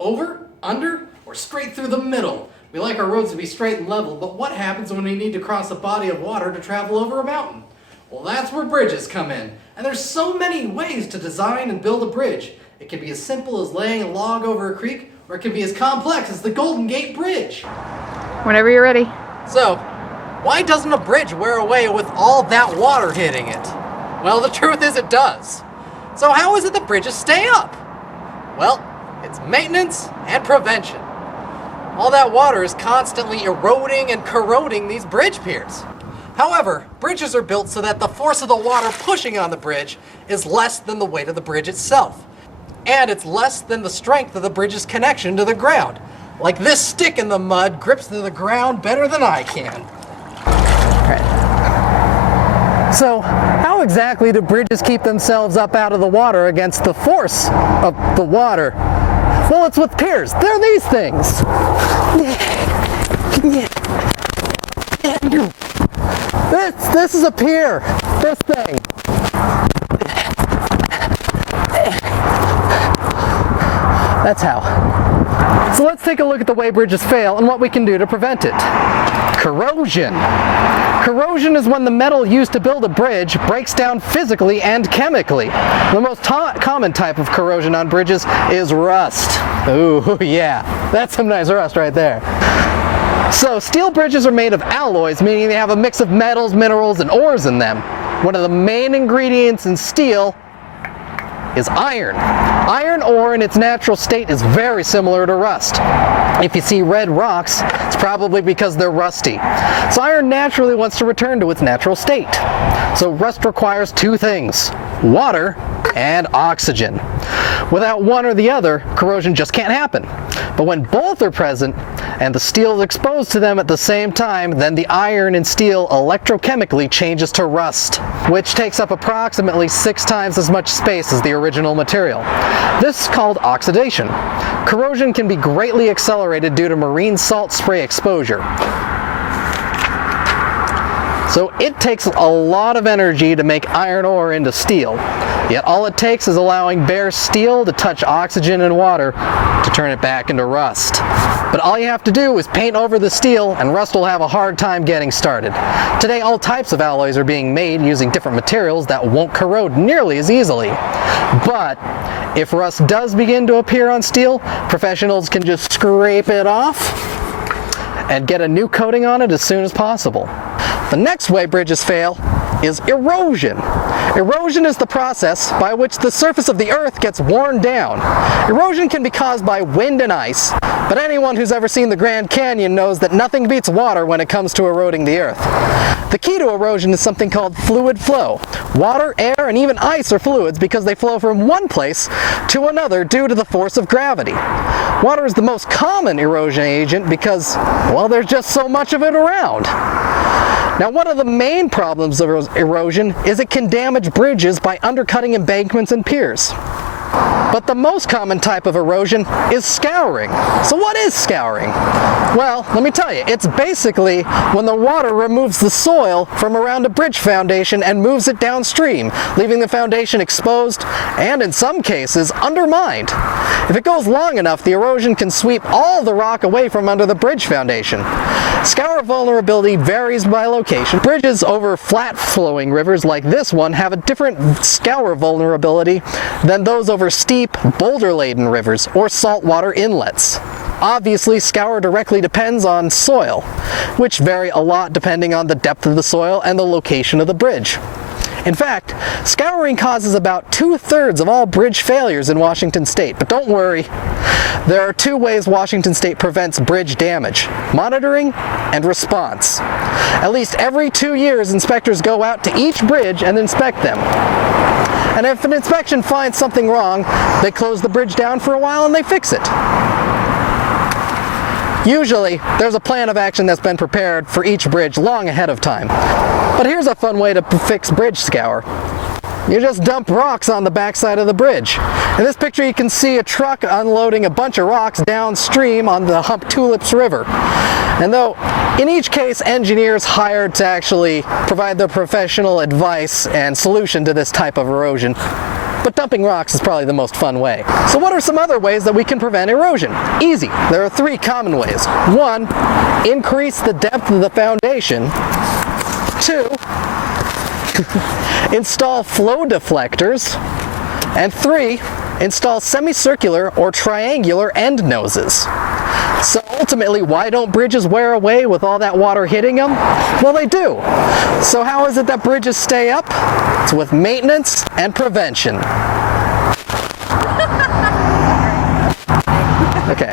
Over, under, or straight through the middle? We like our roads to be straight and level, but what happens when we need to cross a body of water to travel over a mountain? Well, that's where bridges come in. And there's so many ways to design and build a bridge. It can be as simple as laying a log over a creek, or it can be as complex as the Golden Gate Bridge. Whenever you're ready. So, why doesn't a bridge wear away with all that water hitting it? Well, the truth is it does. So how is it that bridges stay up? Well, it's maintenance and prevention. All that water is constantly eroding and corroding these bridge piers. However, bridges are built so that the force of the water pushing on the bridge is less than the weight of the bridge itself. And it's less than the strength of the bridge's connection to the ground. Like this stick in the mud grips to the ground better than I can. So, how exactly do bridges keep themselves up out of the water against the force of the water? Well, it's with piers. They're these things. This is a pier. This thing. That's how. So let's take a look at the way bridges fail and what we can do to prevent it. Corrosion. Corrosion is when the metal used to build a bridge breaks down physically and chemically. The most common type of corrosion on bridges is rust. Ooh, yeah, that's some nice rust right there. So steel bridges are made of alloys, meaning they have a mix of metals, minerals, and ores in them. One of the main ingredients in steel is iron. Iron ore in its natural state is very similar to rust. If you see red rocks, it's probably because they're rusty. So iron naturally wants to return to its natural state. So rust requires two things: water and oxygen. Without one or the other, corrosion just can't happen. But when both are present and the steel is exposed to them at the same time, then the iron in steel electrochemically changes to rust, which takes up approximately 6 times as much space as the original material. This is called oxidation. Corrosion can be greatly accelerated due to marine salt spray exposure. So it takes a lot of energy to make iron ore into steel. Yet all it takes is allowing bare steel to touch oxygen and water to turn it back into rust. But all you have to do is paint over the steel and rust will have a hard time getting started. Today all types of alloys are being made using different materials that won't corrode nearly as easily. But if rust does begin to appear on steel, professionals can just scrape it off and get a new coating on it as soon as possible. The next way bridges fail is erosion. Erosion is the process by which the surface of the earth gets worn down. Erosion can be caused by wind and ice, but anyone who's ever seen the Grand Canyon knows that nothing beats water when it comes to eroding the earth. The key to erosion is something called fluid flow. Water, air, and even ice are fluids because they flow from one place to another due to the force of gravity. Water is the most common erosion agent because, well, there's just so much of it around. Now, one of the main problems of erosion is it can damage bridges by undercutting embankments and piers. But the most common type of erosion is scouring. So what is scouring? Well, let me tell you, it's basically when the water removes the soil from around a bridge foundation and moves it downstream, leaving the foundation exposed and, in some cases, undermined. If it goes long enough, the erosion can sweep all the rock away from under the bridge foundation. Scour vulnerability varies by location. Bridges over flat-flowing rivers like this one have a different scour vulnerability than those over steep, boulder-laden rivers or saltwater inlets. Obviously, scour directly depends on soil, which vary a lot depending on the depth of the soil and the location of the bridge. In fact, scouring causes about 2/3 of all bridge failures in Washington State. But don't worry, there are 2 ways Washington State prevents bridge damage: monitoring and response. At least every 2 years, inspectors go out to each bridge and inspect them. And if an inspection finds something wrong, they close the bridge down for a while and they fix it. Usually, there's a plan of action that's been prepared for each bridge long ahead of time. But here's a fun way to fix bridge scour. You just dump rocks on the backside of the bridge. In this picture you can see a truck unloading a bunch of rocks downstream on the Hump Tulips River. And though in each case engineers hired to actually provide the professional advice and solution to this type of erosion, but dumping rocks is probably the most fun way. So what are some other ways that we can prevent erosion? Easy. There are 3 common ways. 1, increase the depth of the foundation. 2, install flow deflectors. And 3, install semicircular or triangular end noses. So ultimately, why don't bridges wear away with all that water hitting them? Well, they do. So how is it that bridges stay up? It's with maintenance and prevention. Okay.